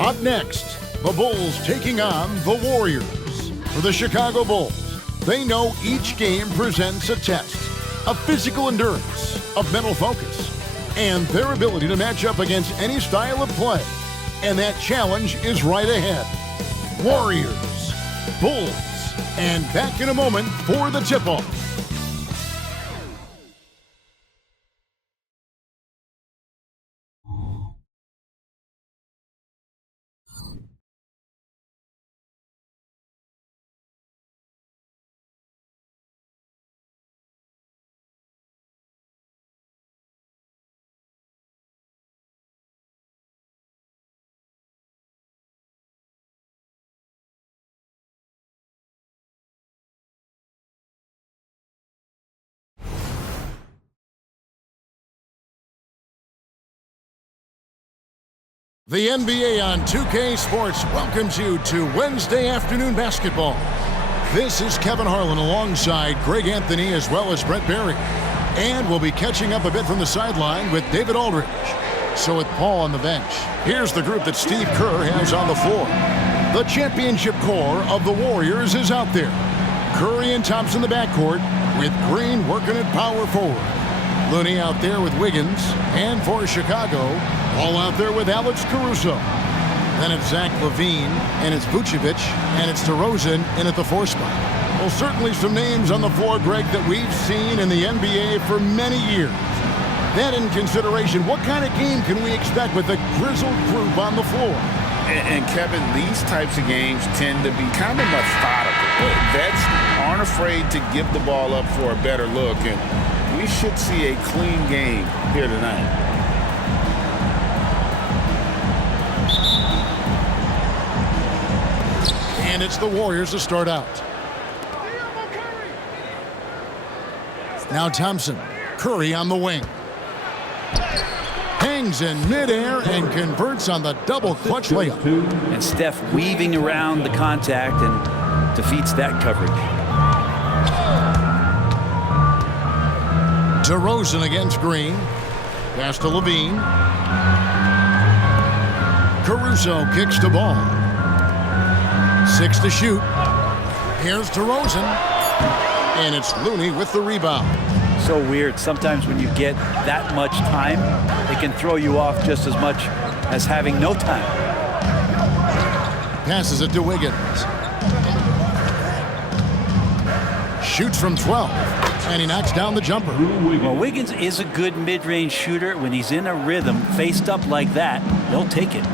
Up next, the Bulls taking on the Warriors. For the Chicago Bulls, they know each game presents a test of physical endurance, of mental focus, and their ability to match up against any style of play. And that challenge is right ahead. Warriors, Bulls, and back in a moment for the tip-off. The NBA on 2K Sports welcomes you to Wednesday afternoon basketball. This is Kevin Harlan alongside Greg Anthony as well as Brett Barry. And we'll be catching up a bit from the sideline with David Aldridge. So with Paul on the bench, here's the group that Steve Kerr has on the floor. The championship core of the Warriors is out there. Curry and Thompson in the backcourt with Green working at power forward. Looney out there with Wiggins, and for Chicago, all out there with Alex Caruso. Then it's Zach LaVine, and it's Vucevic, and it's DeRozan in at the 4 spot. Well, certainly some names on the floor, Greg, that we've seen in the NBA for many years. That in consideration, what kind of game can we expect with the grizzled group on the floor? And Kevin, these types of games tend to be kind of methodical. Vets aren't afraid to give the ball up for a better look, and we should see a clean game here tonight. And it's the Warriors to start out. Now Thompson, Curry on the wing. Hangs in midair and converts on the double clutch layup. And Steph weaving around the contact and defeats that coverage. DeRozan against Green. Pass to LaVine. Caruso kicks the ball. 6 to shoot. Here's DeRozan. And it's Looney with the rebound. So weird. Sometimes when you get that much time, it can throw you off just as much as having no time. Passes it to Wiggins. Shoots from 12. And he knocks down the jumper. Well, Wiggins is a good mid-range shooter. When he's in a rhythm, faced up like that, they'll take it.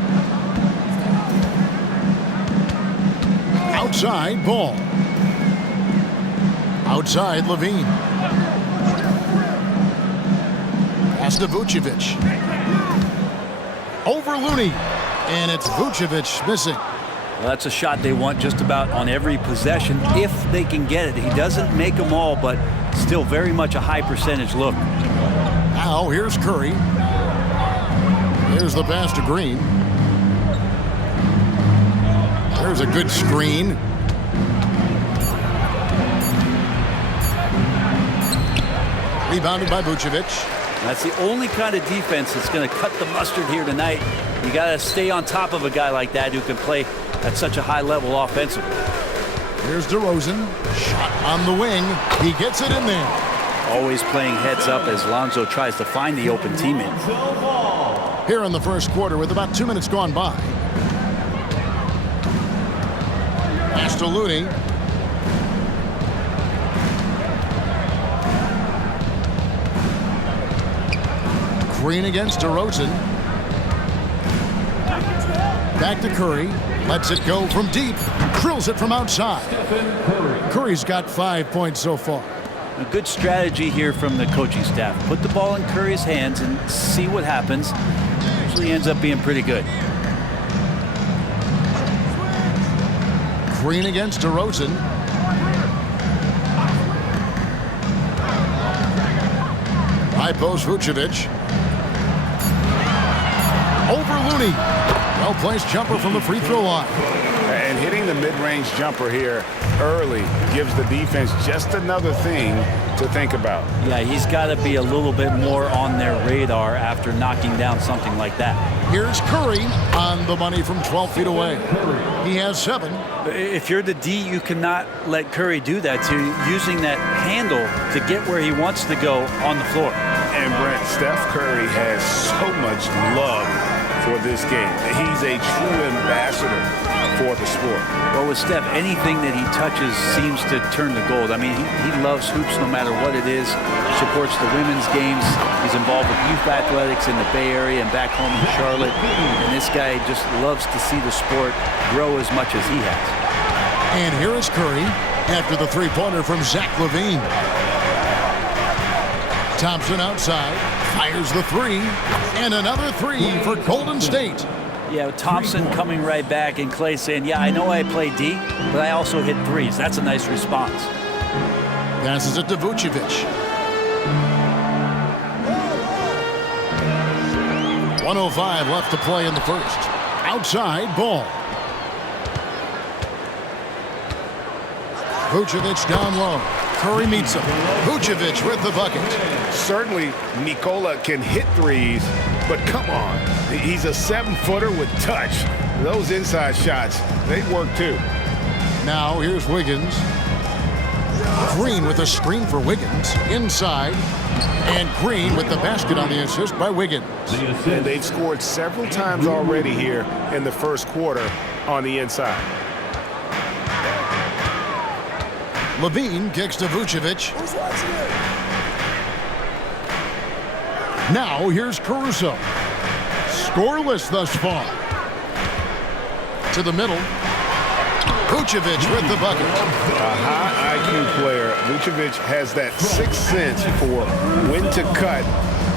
Outside ball. Outside LaVine. Pass to Vucevic. Over Looney. And it's Vucevic missing. Well, that's a shot they want just about on every possession if they can get it. He doesn't make them all, but still very much a high percentage look. Now here's Curry. Here's the pass to Green. There's a good screen. Rebounded by Vucevic. That's the only kind of defense that's going to cut the mustard here tonight. You got to stay on top of a guy like that who can play at such a high level offensively. Here's DeRozan. Shot on the wing. He gets it in there. Always playing heads up as Lonzo tries to find the open teammate. Here in the first quarter with about 2 minutes gone by. Pass to Looney. Green against DeRozan. Back to Curry. Lets it go from deep. Drills it from outside. Curry's got 5 points so far. A good strategy here from the coaching staff. Put the ball in Curry's hands and see what happens. Usually ends up being pretty good. Green against DeRozan. High post Vucevic. Over Looney. Well-placed jumper from the free throw line. And And hitting the mid-range jumper here early gives the defense just another thing to think about. Yeah, he's got to be a little bit more on their radar after knocking down something like that. Here's Curry on the money from 12 feet away. He has 7. If you're the D, you cannot let Curry do that, to using that handle to get where he wants to go on the floor. And Brent, Steph Curry has so much love for this game. He's a true ambassador for the sport. Well, with Steph, anything that he touches seems to turn to gold. I mean, he loves hoops no matter what it is. Supports the women's games. He's involved with youth athletics in the Bay Area and back home in Charlotte. And this guy just loves to see the sport grow as much as he has. And here is Curry after the three-pointer from Zach LaVine. Thompson outside, fires the 3, and another 3 for Golden State. Yeah, Thompson coming right back, and Clay saying, yeah, I know I play D, but I also hit 3s. That's a nice response. Passes it to Vucevic. 1:05 left to play in the first. Outside, Ball. Vucevic down low. Curry meets him. Vucevic with the bucket. Certainly, Nikola can hit 3s, but come on. He's a 7-footer with touch. Those inside shots, they work too. Now here's Wiggins. Green with a screen for Wiggins. Inside. And Green with the basket on the assist by Wiggins. And they've scored several times already here in the first quarter on the inside. LaVine kicks to Vucevic. Now here's Caruso. Scoreless thus far. To the middle. Vucevic with the bucket. A high IQ player. Vucevic has that sixth sense for when to cut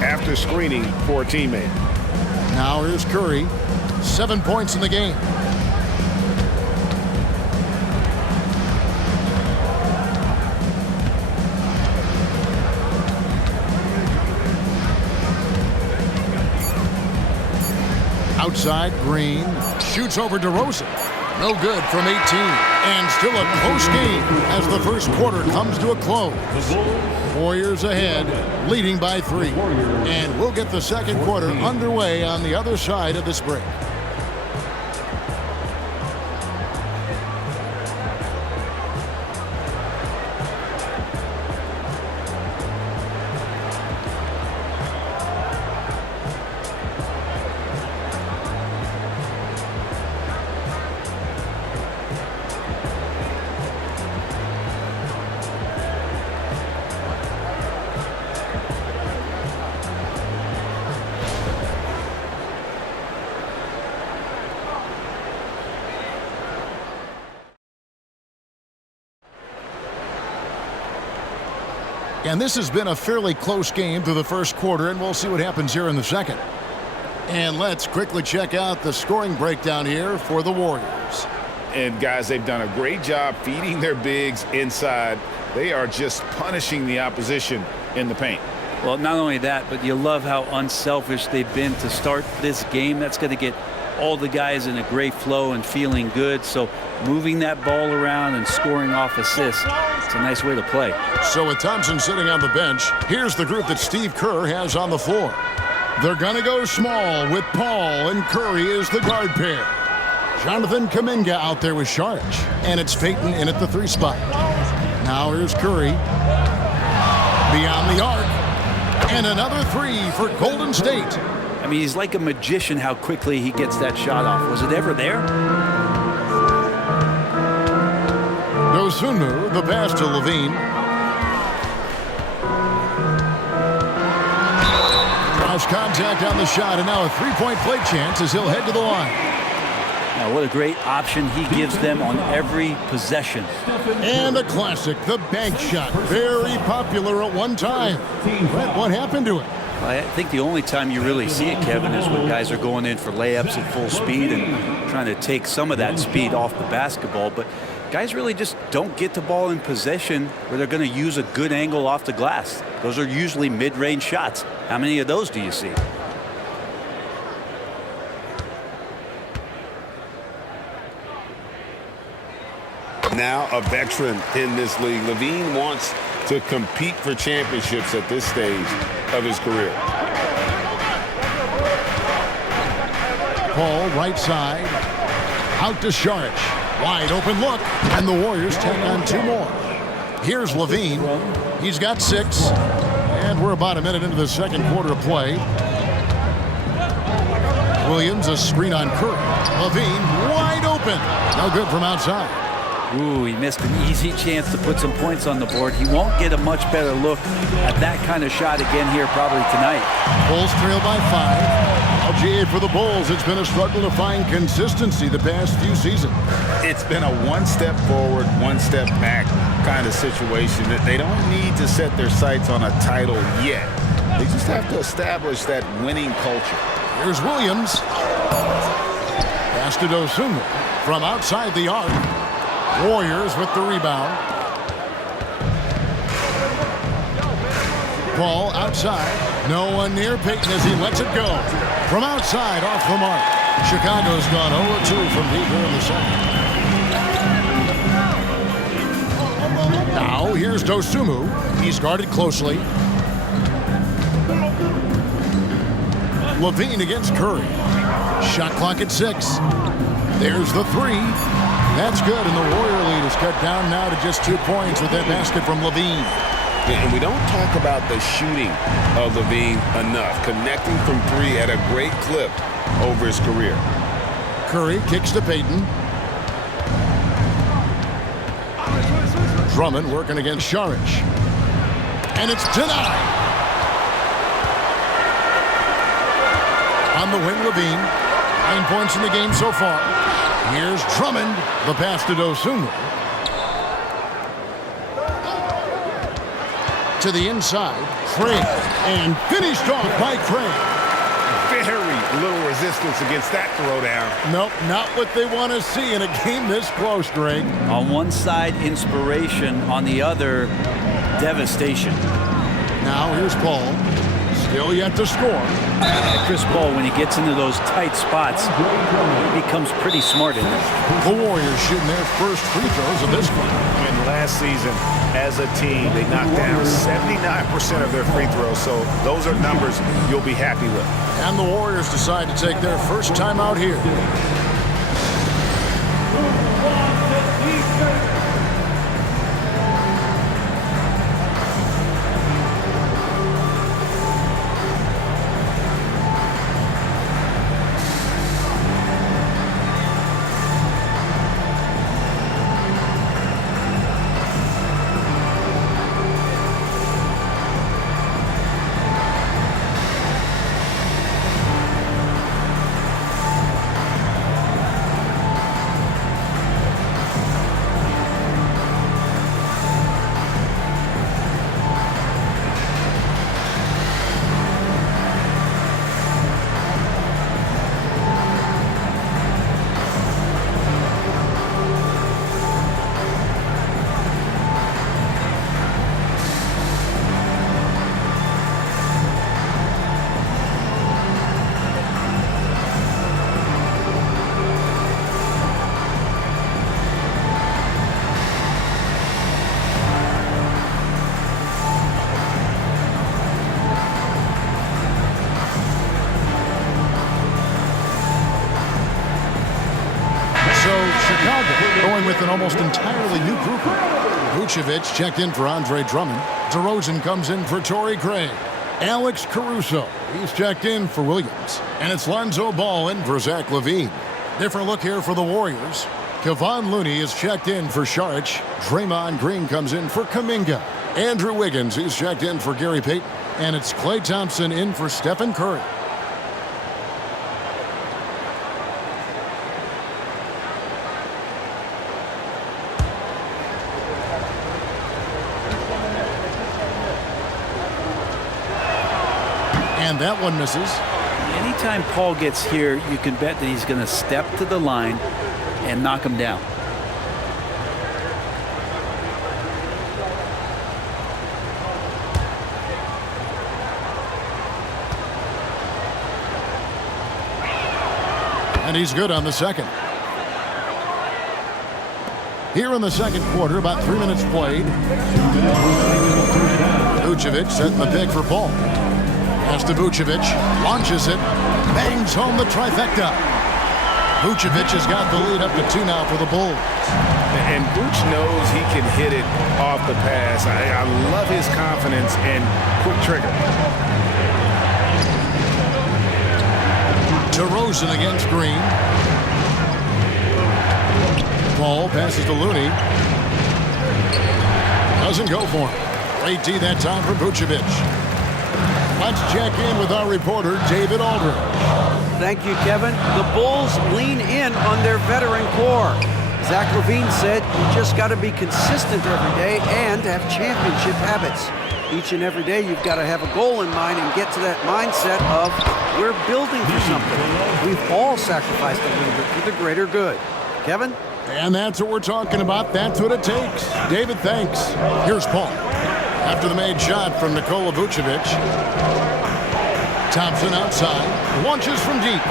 after screening for a teammate. Now here's Curry. 7 points in the game. Outside, Green shoots over DeRozan. No good from 18. And still a close game as the first quarter comes to a close. Warriors ahead, leading by 3. And we'll get the second quarter underway on the other side of this break. And this has been a fairly close game through the first quarter, and we'll see what happens here in the second. And let's quickly check out the scoring breakdown here for the Warriors. And guys, they've done a great job feeding their bigs inside. They are just punishing the opposition in the paint. Well, not only that, but you love how unselfish they've been to start this game. That's going to get all the guys in a great flow and feeling good. So moving that ball around and scoring off assists, it's a nice way to play. So with Thompson sitting on the bench, here's the group that Steve Kerr has on the floor. They're going to go small with Paul and Curry as the guard pair. Jonathan Kuminga out there with Saric. And it's Payton in at the 3 spot. Now here's Curry. Beyond the arc. And another 3 for Golden State. I mean, he's like a magician how quickly he gets that shot off. Was it ever there? Dosunmu, the pass to LaVine. Cross contact on the shot, and now a 3-point play chance as he'll head to the line. Now, what a great option he gives them on every possession. And a classic, the bank shot. Very popular at one time. Brett, what happened to it? I think the only time you really see it, Kevin, is when guys are going in for layups at full speed and trying to take some of that speed off the basketball. But guys really just don't get the ball in possession where they're going to use a good angle off the glass. Those are usually mid-range shots. How many of those do you see? now a veteran in this league. LaVine wants to compete for championships at this stage of his career. Paul, right side. Out to Saric. Wide open look. And the Warriors take on 2 more. Here's LaVine. He's got 6. And we're about a minute into the second quarter of play. Williams, a screen on Curry. LaVine, wide open. No good from outside. Ooh, he missed an easy chance to put some points on the board. He won't get a much better look at that kind of shot again here probably tonight. Bulls trail by 5. LGA for the Bulls. It's been a struggle to find consistency the past few seasons. It's been a one step forward, one step back kind of situation. That they don't need to set their sights on a title yet. They just have to establish that winning culture. Here's Williams. Pass to Dosunmu from outside the arc. Warriors with the rebound. Paul outside. No one near Payton as he lets it go. From outside, off the mark. Chicago's gone 0-2 from deep here in the second. Now, here's Dosunmu. He's guarded closely. LaVine against Curry. Shot clock at 6. There's the 3. That's good, and the Warrior lead is cut down now to just 2 points with that basket from LaVine. And we don't talk about the shooting of LaVine enough. Connecting from 3 at a great clip over his career. Curry kicks to Payton. Drummond working against Saric. And it's denied. On the wing, LaVine. 9 points in the game so far. Here's Drummond. The pass to Dosunmu. To the inside. Craig. And finished off by Craig. Very little resistance against that throwdown. Nope, not what they want to see in a game this close, Greg. On one side, inspiration. On the other, devastation. Now here's Paul. Still yet to score. Chris Paul, when he gets into those tight spots, he becomes pretty smart in there. The Warriors shooting their first free throws of this one. And last season, as a team, they knocked down 79% of their free throws. So those are numbers you'll be happy with. And the Warriors decide to take their first time out here. Going with an almost entirely new group. Vucevic checked in for Andre Drummond. DeRozan comes in for Torrey Craig. Alex Caruso, he's checked in for Williams. And it's Lonzo Ball in for Zach LaVine. Different look here for the Warriors. Kevon Looney is checked in for Saric. Draymond Green comes in for Kuminga. Andrew Wiggins, he's checked in for Gary Payton. And it's Klay Thompson in for Stephen Curry. And that one misses. Anytime Paul gets here, you can bet that he's going to step to the line and knock him down. And he's good on the second. Here in the second quarter, about 3 minutes played. Vucevic setting the pick for Paul. Pass to Vucevic, launches it, bangs home the trifecta. Vucevic has got the lead up to 2 now for the Bulls. And Vooch knows he can hit it off the pass. I love his confidence and quick trigger. DeRozan against Green. Paul passes to Looney. Doesn't go for him. Great D that time for Vucevic. Let's check in with our reporter, David Aldridge. Thank you, Kevin. The Bulls lean in on their veteran core. Zach LaVine said, you just got to be consistent every day and have championship habits. Each and every day, you've got to have a goal in mind and get to that mindset of, we're building for something. We've all sacrificed a little bit for the greater good. Kevin? And that's what we're talking about. That's what it takes. David, thanks. Here's Paul. After the made shot from Nikola Vucevic. Thompson outside. Launches from deep.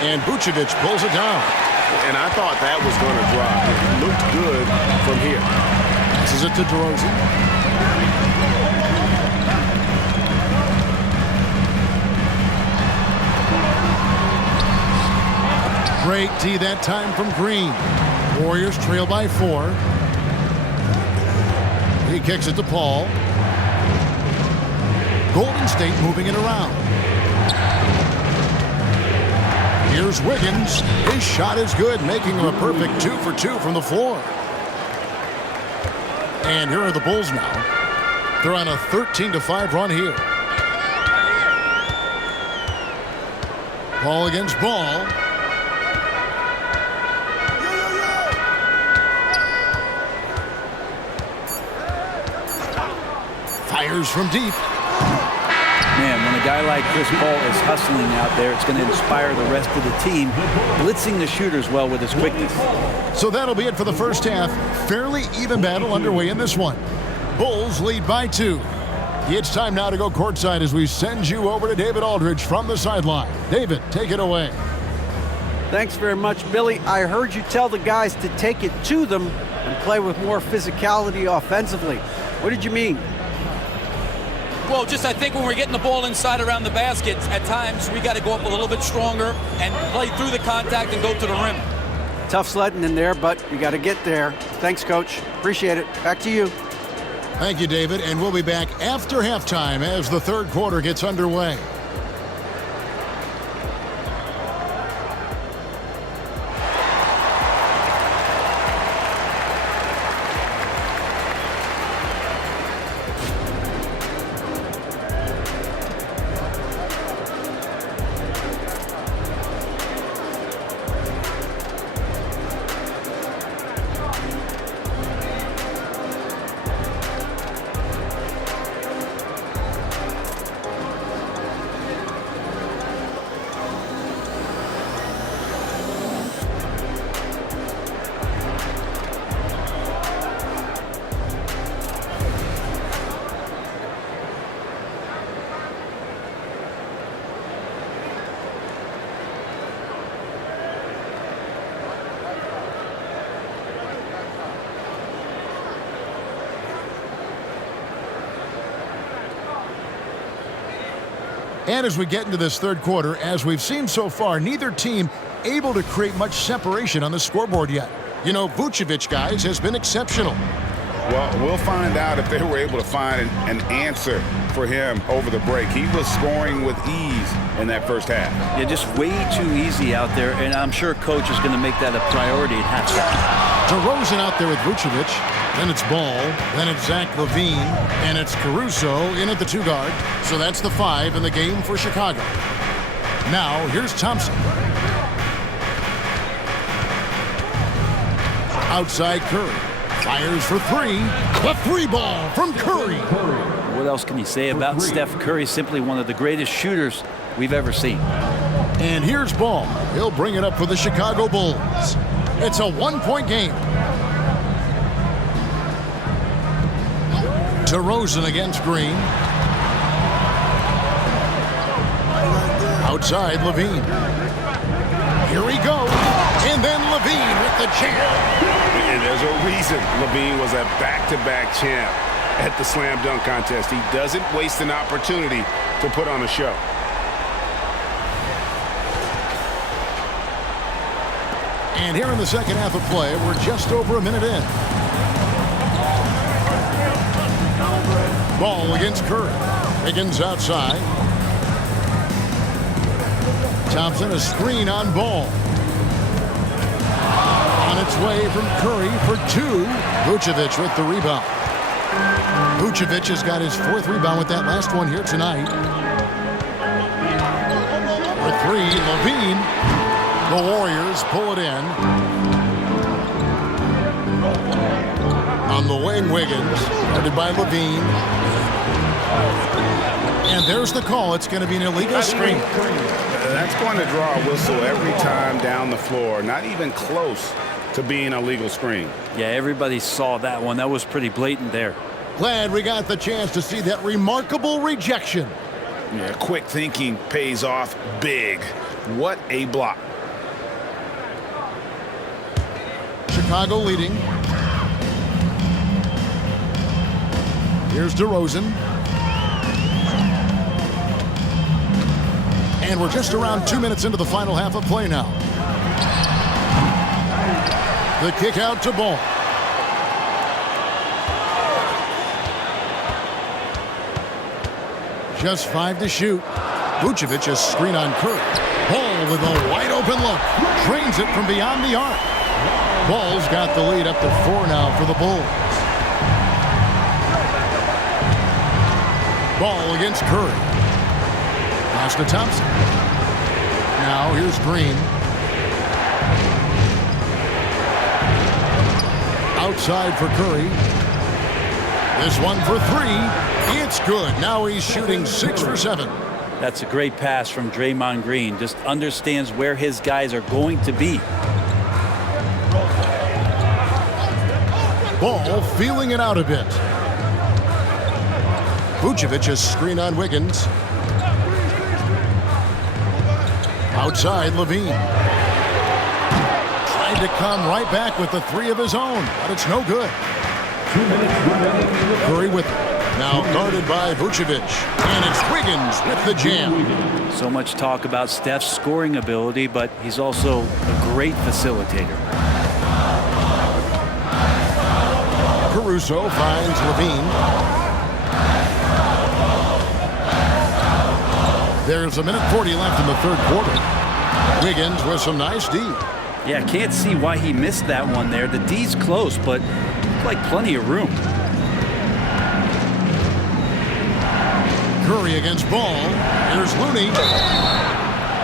And Vucevic pulls it down. And I thought that was going to drop. It looked good from here. Passes it to DeRozan. Great D that time from Green. Warriors trail by 4. He kicks it to Paul. Golden State moving it around. Here's Wiggins. His shot is good, making him a perfect 2 for 2 from the floor. And here are the Bulls now. They're on a 13-5 run here. Paul against Ball. Fires from deep. Man, when a guy like Chris Paul is hustling out there, it's going to inspire the rest of the team, blitzing the shooters well with his quickness. So that'll be it for the first half. Fairly even battle underway in this one. Bulls lead by 2. It's time now to go courtside as we send you over to David Aldridge from the sideline. David, take it away. Thanks very much, Billy. I heard you tell the guys to take it to them and play with more physicality offensively. What did you mean? Well, just I think when we're getting the ball inside around the basket, at times we got to go up a little bit stronger and play through the contact and go to the rim. Tough sledding in there, but you got to get there. Thanks, Coach. Appreciate it. Back to you. Thank you, David. And we'll be back after halftime as the third quarter gets underway. And as we get into this third quarter, as we've seen so far, neither team able to create much separation on the scoreboard yet. You know, Vucevic, guys, has been exceptional. Well, we'll find out if they were able to find an answer for him over the break. He was scoring with ease in that first half. Yeah, just way too easy out there, and I'm sure Coach is going to make that a priority at halftime. DeRozan out there with Vucevic. Then it's Ball. Then it's Zach LaVine. And it's Caruso in at the 2 guard. So that's the 5 in the game for Chicago. Now, here's Thompson. Outside Curry. Fires for 3. The 3 ball from Curry. What else can you say about Steph Curry? Simply one of the greatest shooters we've ever seen. And here's Ball. He'll bring it up for the Chicago Bulls. It's a 1-point game. DeRozan against Green. Outside LaVine. Here he goes. And then LaVine with the jam. And there's a reason Levine was a back-to-back champ at the slam dunk contest. He doesn't waste an opportunity to put on a show. And here in the second half of play, we're just over a minute in. Ball against Curry. Higgins outside. Thompson, a screen on Ball. On its way from Curry for two. Vucevic with the rebound. Vucevic has got his fourth rebound with that last one here tonight. For three, Levine. The Warriors pull it in. On the wing, Wiggins, headed by Levine. And there's the call. It's going to be an illegal screen. That's going to draw a whistle every time down the floor. Not even close to being a legal screen. Yeah, everybody saw that one. That was pretty blatant there. Glad we got the chance to see that remarkable rejection. Yeah, quick thinking pays off big. What a block. Chicago leading. Here's DeRozan. And we're just around 2 minutes into the final half of play now. The kick out to Ball. Just 5 to shoot. Vucevic a screen on Curry. Ball with a wide open look. Trains it from beyond the arc. Ball's got the lead up to 4 now for the Bulls. Ball against Curry. Pass to Thompson. Now here's Green. Outside for Curry. This one for 3. It's good. Now he's shooting 6 for 7. That's a great pass from Draymond Green. Just understands where his guys are going to be. Ball feeling it out a bit. Vucevic a screen on Wiggins. Outside, Levine. Tried to come right back with the 3 of his own, but it's no good. Curry with it. Now guarded by Vucevic. And it's Wiggins with the jam. So much talk about Steph's scoring ability, but he's also a great facilitator. Caruso finds Levine. There's a minute 40 left in the third quarter. Wiggins with some nice D. Yeah, can't see why he missed that one there. The D's close, but like plenty of room. Curry against Ball. Here's Looney.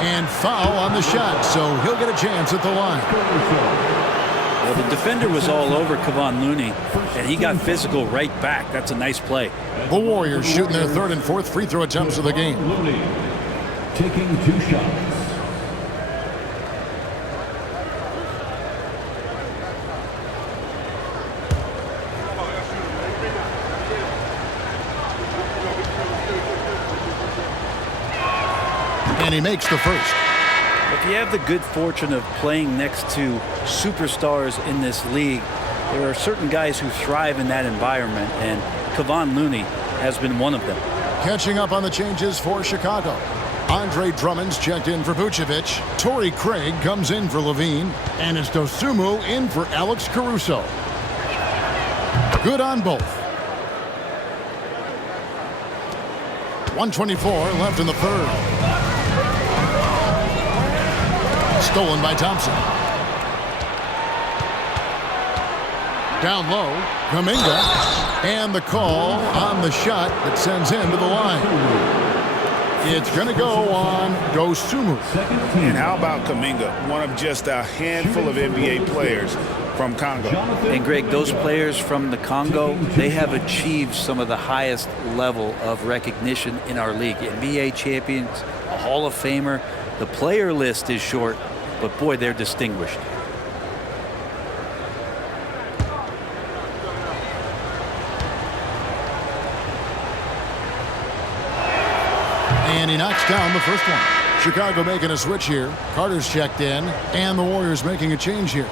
And foul on the shot, so he'll get a chance at the line. Well, the defender was all over Kevon Looney, and he got physical right back. That's a nice play. The Warriors shooting their third and fourth free throw attempts of the game. Looney taking 2 shots. And he makes the first. If you have the good fortune of playing next to superstars in this league, there are certain guys who thrive in that environment, and Kevon Looney has been one of them. Catching up on the changes for Chicago. Andre Drummond's checked in for Vucevic. Torrey Craig comes in for Levine. And it's Dosunmu in for Alex Caruso. Good on both. 1:24 left in the third. Stolen by Thompson. Down low, Kuminga. And the call on the shot that sends him to the line. It's going to go on Dosunmu. And how about Kuminga? One of just a handful of NBA players from Congo. And Greg, those players from the Congo, they have achieved some of the highest level of recognition in our league. NBA champions, a Hall of Famer. The player list is short, but boy, they're distinguished. And he knocks down the first one. Chicago making a switch here. Carter's checked in, and the Warriors making a change here.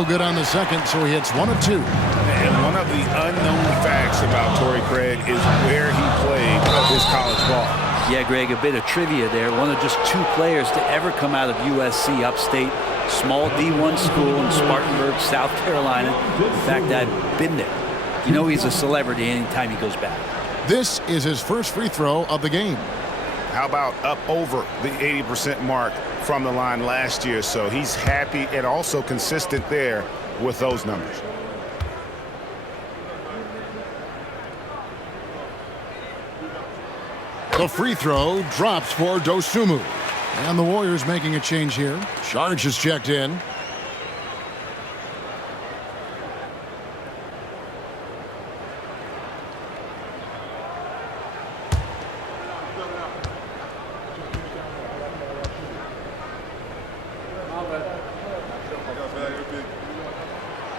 No good on the second, so he hits 1 of 2. And one of the unknown facts about Torrey Craig is where he played his college ball. Yeah, Greg, a bit of trivia there. One of just 2 players to ever come out of USC upstate. Small D1 school in Spartanburg, South Carolina. In fact, I've been there. You know he's a celebrity anytime he goes back. This is his first free throw of the game. How about up over the 80% mark from the line last year? So he's happy and also consistent there with those numbers. The free throw drops for Dosunmu. And the Warriors making a change here. Sharge is checked in.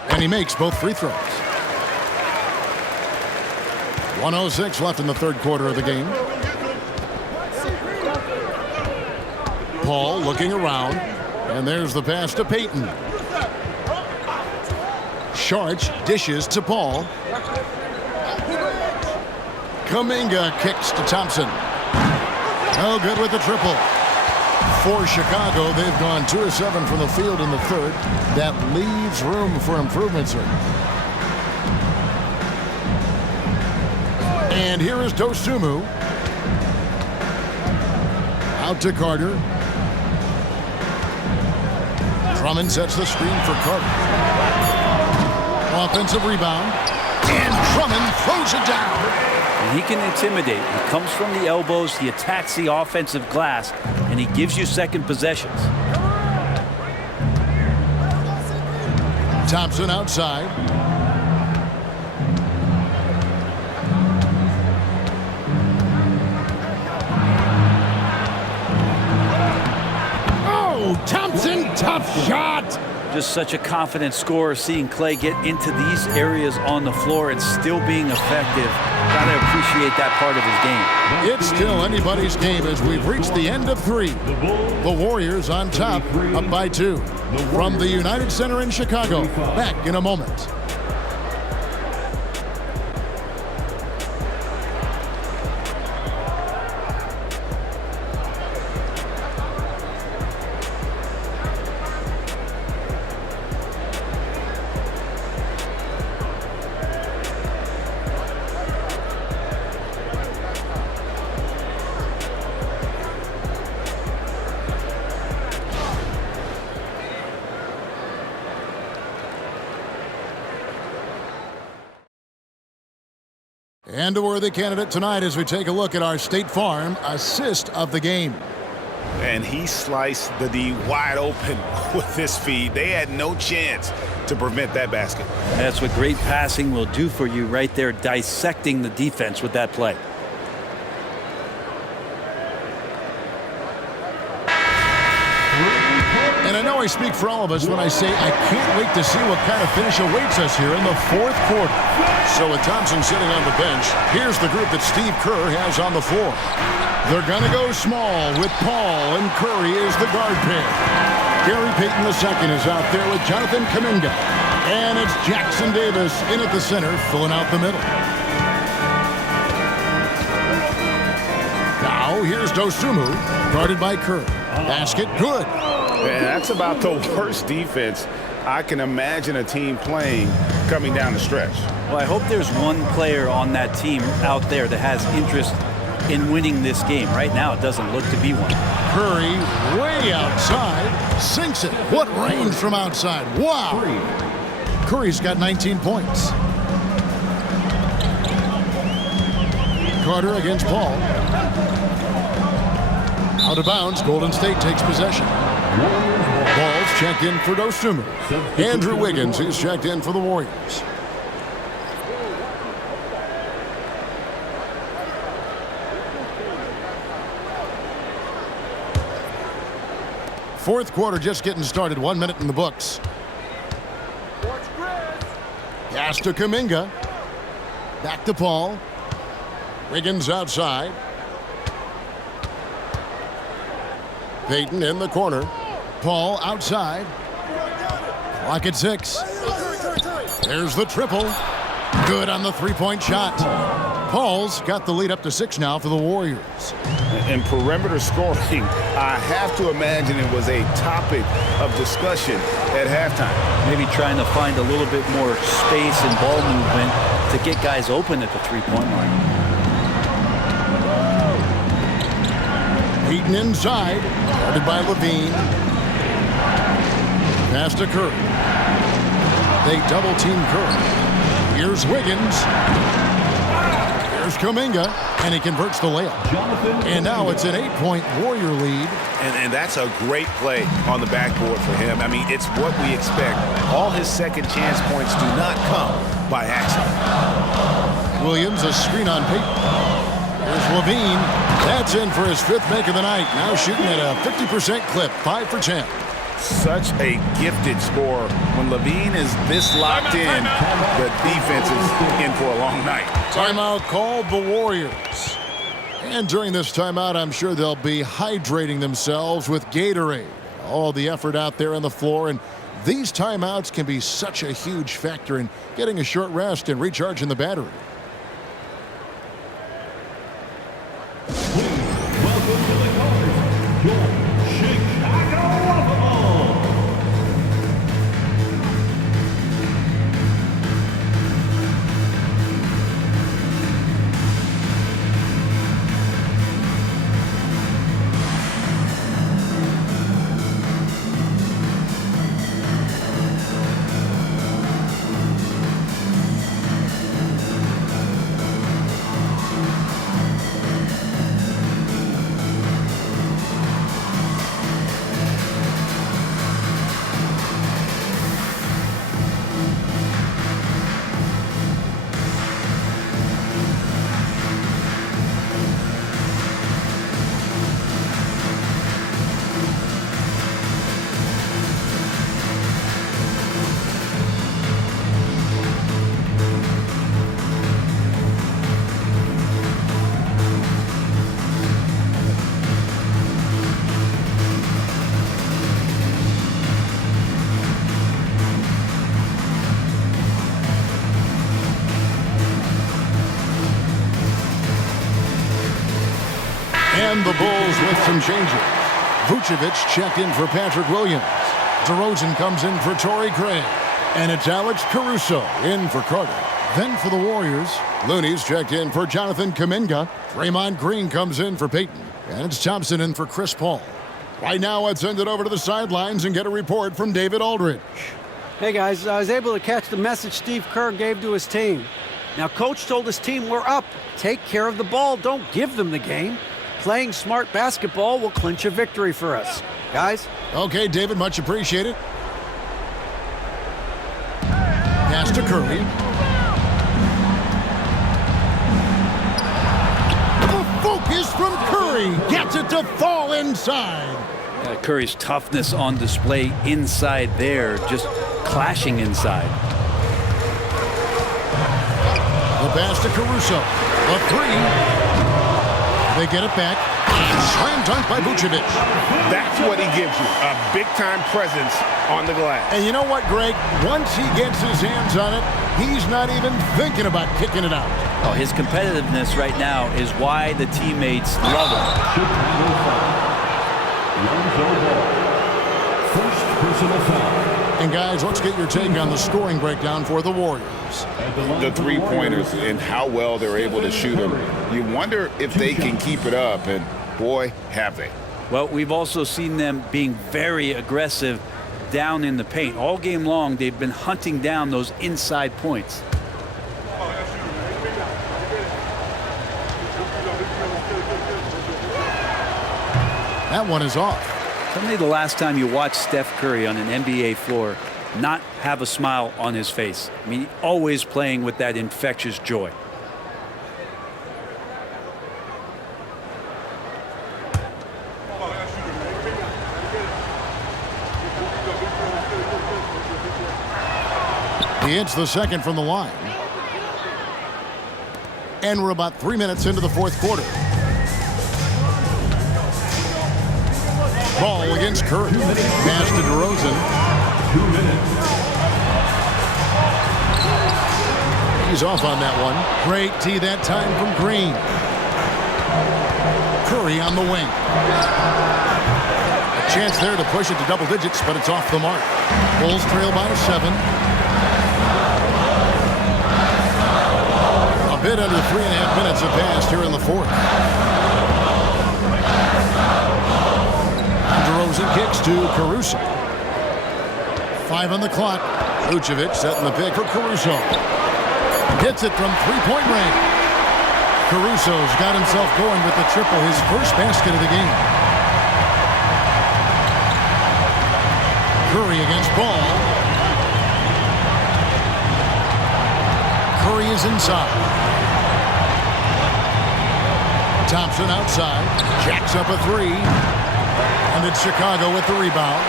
And he makes both free throws. 1:06 left in the third quarter of the game. Paul looking around, and there's the pass to Payton. Sharge dishes to Paul. Kuminga kicks to Thompson. No good with the triple. For Chicago, they've gone 2 of 7 from the field in the third. That leaves room for improvement, sir. And here is Dosunmu. Out to Carter. Drummond sets the screen for Carter. Offensive rebound. And Drummond throws it down. And he can intimidate. He comes from the elbows, he attacks the offensive glass, and he gives you second possessions. Thompson outside. Oh, Thompson, tough shot. Just such a confident scorer, seeing Clay get into these areas on the floor and still being effective. Gotta appreciate that part of his game. It's still anybody's game as we've reached the end of 3. The Warriors on top, up by 2. From the United Center in Chicago, back in a moment. And a worthy candidate tonight as we take a look at our State Farm assist of the game. And he sliced the D wide open with his feed. They had no chance to prevent that basket. That's what great passing will do for you right there, dissecting the defense with that play. And I know I speak for all of us when I say I can't wait to see what kind of finish awaits us here in the fourth quarter. So with Thompson sitting on the bench, here's the group that Steve Kerr has on the floor. They're going to go small with Paul, and Curry is the guard pair. Gary Payton II is out there with Jonathan Kuminga. And it's Jackson Davis in at the center, filling out the middle. Now here's Dosunmu, guarded by Kerr. Basket good. And that's about the worst defense I can imagine a team playing coming down the stretch. Well, I hope there's one player on that team out there that has interest in winning this game. Right now, it doesn't look to be one. Curry way outside, sinks it. What range from outside. Wow. Curry's got 19 points. Carter against Paul. Out of bounds, Golden State takes possession. Ball's checked in for Dosunmu. Andrew Wiggins is checked in for the Warriors. Fourth quarter just getting started. 1 minute in the books. Pass to Kuminga. Back to Paul. Wiggins outside. Payton in the corner. Paul outside. Clock at 6. There's the triple. Good on the three-point shot. Paul's got the lead up to 6 now for the Warriors. And perimeter scoring, I have to imagine it was a topic of discussion at halftime. Maybe trying to find a little bit more space and ball movement to get guys open at the three-point line. Beaten inside, guarded by Levine. Pass to Curry. They double-team Curry. Here's Wiggins. Here's Kuminga, and he converts the layup. And now it's an 8-point Warrior lead. And that's a great play on the backboard for him. I mean, it's what we expect. All his second chance points do not come by accident. Williams, a screen on Payton. Here's Levine. That's in for his 5th make of the night. Now shooting at a 50% clip, 5 for 10. Such a gifted scorer. When Levine is this locked in, the defense is in for a long night. Timeout called the Warriors. And during this timeout, I'm sure they'll be hydrating themselves with Gatorade. All the effort out there on the floor, and these timeouts can be such a huge factor in getting a short rest and recharging the battery. Welcome to the Cars, your Chicago Bulls. And the Bulls with some changes. Vucevic checked in for Patrick Williams. DeRozan comes in for Torrey Craig. And it's Alex Caruso in for Carter. Then for the Warriors, Looney's checked in for Jonathan Kuminga. Draymond Green comes in for Payton. And it's Thompson in for Chris Paul. Right now, let's send it over to the sidelines and get a report from David Aldridge. Hey guys, I was able to catch the message Steve Kerr gave to his team. Now, Coach told his team, we're up. Take care of the ball. Don't give them the game. Playing smart basketball will clinch a victory for us. Guys? Okay, David, much appreciated. Pass to Curry. The focus from Curry gets it to fall inside. Curry's toughness on display inside there, just clashing inside. The pass to Caruso. A 3. They get it back. Slam dunk by Vucevic. That's what he gives you, a big-time presence on the glass. And you know what, Greg? Once he gets his hands on it, he's not even thinking about kicking it out. Oh, his competitiveness right now is why the teammates love him. First personal foul. And guys, let's get your take on the scoring breakdown for the Warriors. The three-pointers and how well they're able to shoot them. You wonder if they can keep it up, and boy, have they. Well, we've also seen them being very aggressive down in the paint. All game long, they've been hunting down those inside points. That one is off. Tell me the last time you watched Steph Curry on an NBA floor not have a smile on his face. I mean, always playing with that infectious joy. He hits the second from the line. And we're about 3 minutes into the fourth quarter. Ball against Curry. Pass to DeRozan. 2 minutes. tees off on that one. Great tee that time from Green. Curry on the wing. A chance there to push it to double digits, but it's off the mark. Bulls trail by 7. A bit under 3.5 minutes have passed here in the fourth. DeRozan kicks to Caruso. 5 on the clock. Vucevic setting the pick for Caruso. Hits it from three-point range. Caruso's got himself going with the triple, his first basket of the game. Curry against Ball. Curry is inside. Thompson outside. Jacks up a 3. And it's Chicago with the rebound.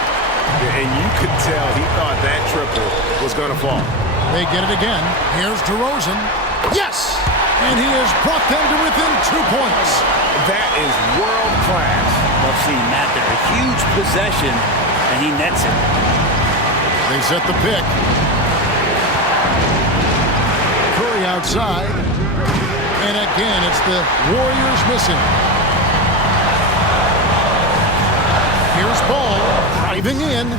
And you could tell he thought that triple was going to fall. They get it again. Here's DeRozan. Yes! And he has brought them to within 2 points. That is world class. Love seeing that there. A huge possession, and he nets it. They set the pick. Curry outside. And again, it's the Warriors missing. Here's Ball driving in.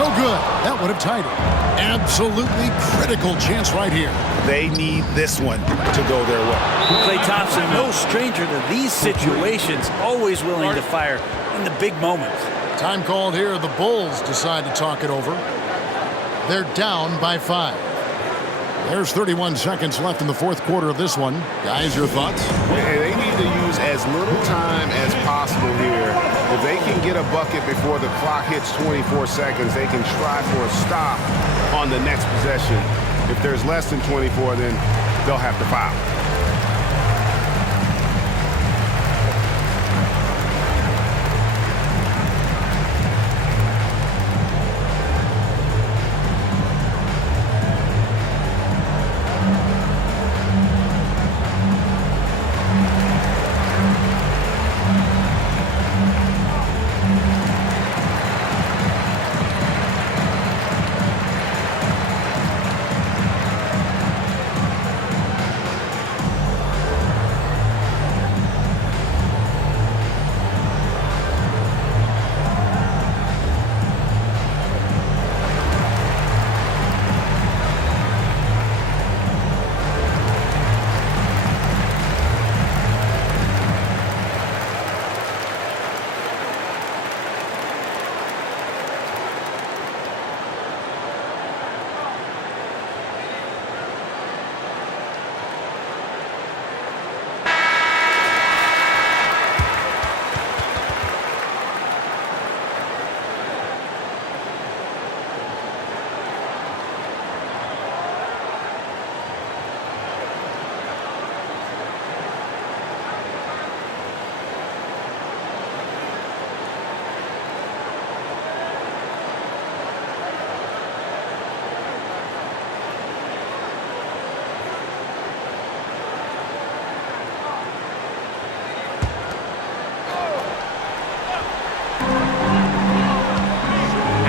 No good. That would have tied it. Absolutely critical chance right here. They need this one to go their way. Klay Thompson, no stranger to these situations, always willing to fire in the big moments. Time called here. The Bulls decide to talk it over. They're down by 5. There's 31 seconds left in the fourth quarter of this one. Guys, your thoughts? They need to use as little time as possible here. If they can get a bucket before the clock hits 24 seconds, they can try for a stop on the next possession. If there's less than 24, then they'll have to foul.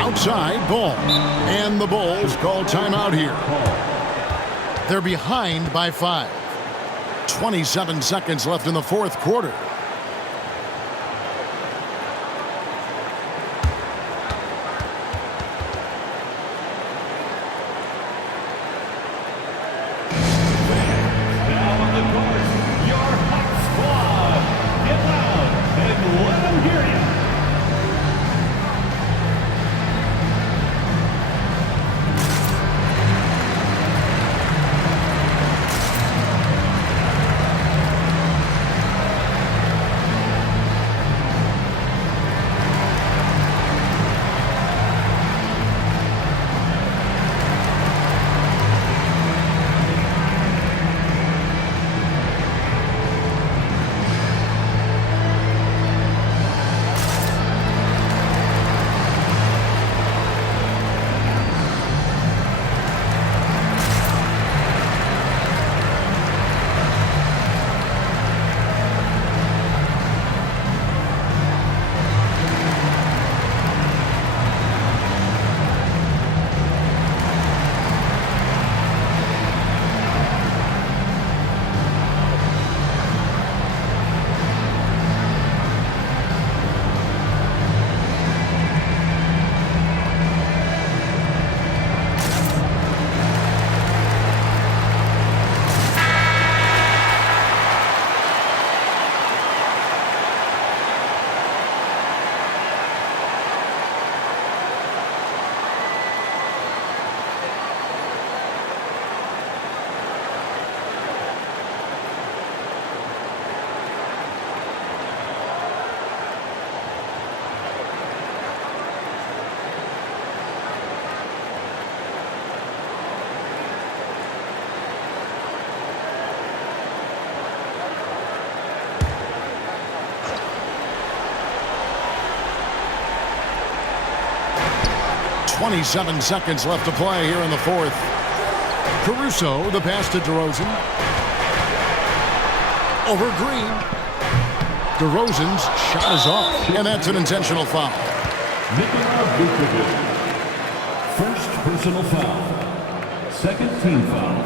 Outside Ball. And the Bulls call timeout here. They're behind by 5. 27 seconds left in the fourth quarter. Now on the court, your hot squad. Get loud and let them hear you. 27 seconds left to play here in the fourth. Caruso, the pass to DeRozan. Over Green. DeRozan's shot is off, and that's an intentional foul. Nikola Vucevic. First personal foul. Second team foul.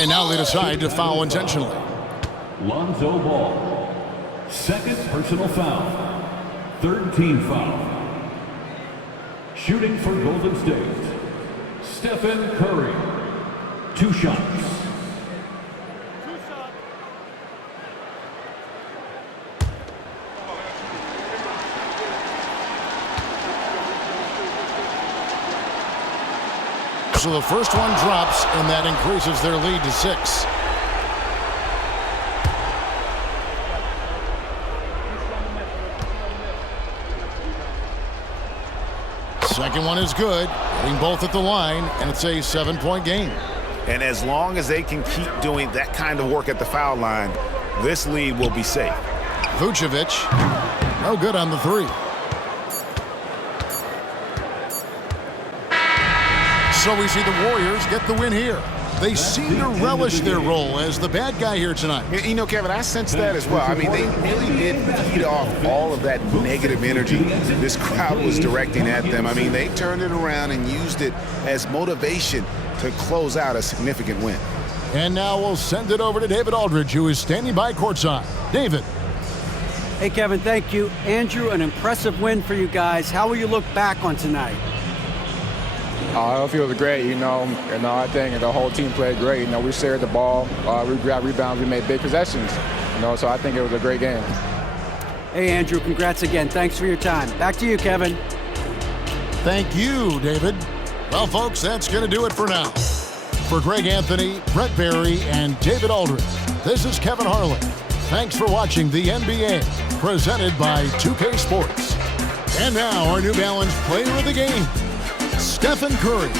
And now they decide to foul intentionally. Lonzo Ball. Second personal foul. Third team foul. Shooting for Golden State, Stephen Curry. 2 shots. So the first one drops, and that increases their lead to 6. Second one is good, hitting both at the line, and it's a 7-point game. And as long as they can keep doing that kind of work at the foul line, this lead will be safe. Vucevic, no good on the 3. So we see the Warriors get the win here. They seem to relish their role as the bad guy here tonight. You know, Kevin, I sense that as well. I mean, they really did feed off all of that negative energy this crowd was directing at them. I mean, they turned it around and used it as motivation to close out a significant win. And now we'll send it over to David Aldridge, who is standing by courtside. David. Hey, Kevin, thank you. Andrew, an impressive win for you guys. How will you look back on tonight? It feels great, I think the whole team played great. We shared the ball, we grabbed rebounds, we made big possessions, so I think it was a great game. Hey, Andrew, congrats again. Thanks for your time. Back to you, Kevin. Thank you, David. Well, folks, that's going to do it for now. For Greg Anthony, Brett Barry, and David Aldridge, this is Kevin Harlan. Thanks for watching the NBA, presented by 2K Sports. And now, our New Balance player of the game, Stephen Curry.